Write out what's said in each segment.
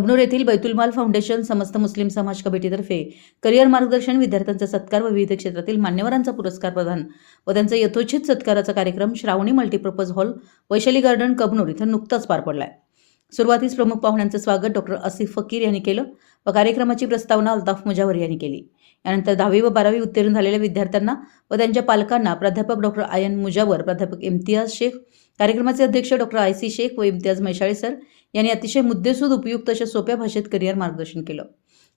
कबनूर येथील बैतुलमाल फाउंडेशन समस्त मुस्लिम समाज कमिटीतर्फे करिअर मार्गदर्शन, विद्यार्थ्यांचा सत्कार व विविध क्षेत्रातील मान्यवरांचा पुरस्कार प्रदान व त्यांचा यथोचित सत्काराचा कार्यक्रम Shravani multipurpose hall, Vaishali garden, Kabnoor इथं नुकताच पार पडलाय। सुरुवातीस प्रमुख पाहुण्यांचे स्वागत डॉक्टर आसिफ फकीर यांनी केलं व कार्यक्रमाची प्रस्तावना अल्ताफ मुजावर यांनी केली। यानंतर 10वी व 12वी उत्तीर्ण झालेल्या विद्यार्थ्यांना व त्यांच्या पालकांना प्राध्यापक डॉक्टर आयन मुजावर, प्राध्यापक इम्तियाज शेख, कार्यक्रमाचे अध्यक्ष डॉक्टर आयसी शेख व इम्तियाज मैशाळी सर यांनी अतिशय मुद्देसूद, उपयुक्त अशा सोप्या भाषेत करिअर मार्गदर्शन केलं।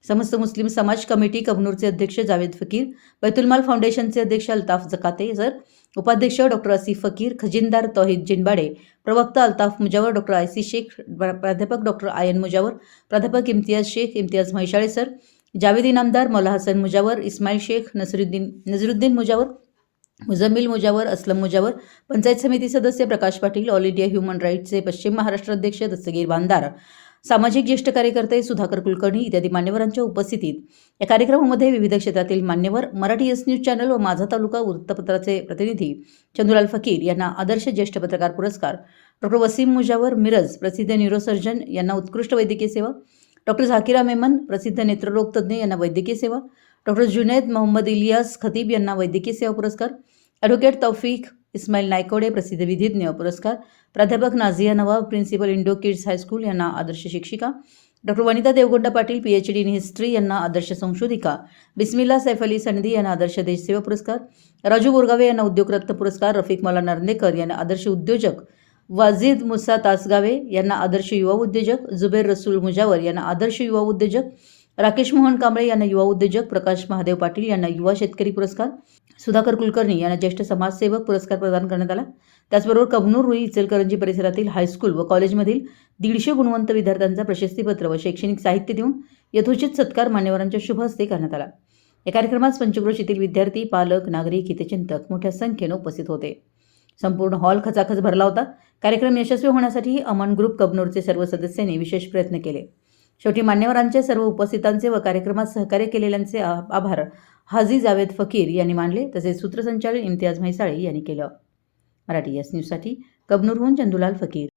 समस्त मुस्लिम समाज कमिटी कबनूरचे अध्यक्ष जावेद फकीर, बैतुलमाल फाउंडेशनचे अध्यक्ष अल्ताफ जकाते सर, उपाध्यक्ष डॉक्टर आसिफ फकीर, खजिनदार तौहीद जिनबाडे, प्रवक्ता अल्ताफ मुजावर, डॉक्टर आयसी शेख, प्राध्यापक डॉक्टर आयन मुजावर, प्राध्यापक इम्तियाज शेख, इम्तियाज मैशाळी सर, जावेद इनामदार, मौला हसन मुजावर, इस्माईल शेख, नजरुद्दीन मुजावर, मुजम्मिल मुजावर, असलम मुजावर, पंचायत समिती सदस्य Prakash Patil, all India human राईट्सचे पश्चिम महाराष्ट्र अध्यक्ष दस्तगीर बांदार, सामाजिक ज्येष्ठ कार्यकर्ते सुधाकर कुलकर्णी इत्यादी मान्यवरांच्या उपस्थितीत या कार्यक्रमामध्ये विविध क्षेत्रातील मान्यवर, मराठी एस न्यूज चॅनल व माझा तालुका वृत्तपत्राचे प्रतिनिधी चंदुलाल फकीर यांना आदर्श ज्येष्ठ पत्रकार पुरस्कार, डॉक्टर वसीम मुजावर मिरज प्रसिद्ध न्यूरोसर्जन यांना उत्कृष्ट वैद्यकीय सेवा, डॉक्टर झाकिरा मेमन प्रसिद्ध नेत्ररोग तज्ज्ञ यांना वैद्यकीय सेवा, डॉक्टर जुनैद मोहम्मद इलियास खतीब यांना वैद्यकीय सेवा पुरस्कार, ॲडव्होकेट तौफिक इस्माईल नायकोडे प्रसिद्ध विधिज्ञ पुरस्कार, प्राध्यापक Nazia Nawab principal Indo kids high school यांना आदर्श शिक्षिका, doctor Vanita Devgonda Patil PhD in history यांना आदर्श संशोधिका, बिस्मिल्ला सैफ अली सनदी यांना आदर्श देशसेवा पुरस्कार, राजू बोरगावे यांना उद्योगरत्न पुरस्कार, रफिक मौलाना नार्नेकर यांना आदर्श उद्योजक, वाजिद मुसा तासगावे यांना आदर्श युवा उद्योजक, जुबेर रसूल मुजावर यांना आदर्श युवा उद्योजक, राकेश मोहन कांबळे यांना युवा उद्योजक, प्रकाश महादेव पाटील यांना युवा शेतकरी पुरस्कार, सुधाकर कुलकर्णी यांना ज्येष्ठ समाजसेवक पुरस्कार प्रदान करण्यात आला। त्याचबरोबर कबनूर, रुई, इचलकरंजी परिसरातील हायस्कूल व कॉलेजमधील 150 गुणवंत विद्यार्थ्यांचा प्रशस्तीपत्र व शैक्षणिक साहित्य देऊन यथोचित सत्कार मान्यवरांच्या शुभ हस्ते करण्यात आला। या कार्यक्रमात पंचक्रोश येथील विद्यार्थी, पालक, नागरिक, हितचिंतक मोठ्या संख्येने उपस्थित होते। संपूर्ण हॉल खचाखच भरला होता। कार्यक्रम यशस्वी होण्यासाठी अमन ग्रुप कबनूरचे सर्व सदस्यांनी विशेष प्रयत्न केले। शेवटी मान्यवरांचे, सर्व उपस्थितांचे व कार्यक्रमात सहकार्य केलेल्यांचे आभार हाजी जावेद फकीर यांनी मानले, तसेच सूत्रसंचालन इम्तियाज म्हैसाळे यांनी केलं। मराठी एस न्यूजसाठी कबनूरहून चंदुलाल फकीर।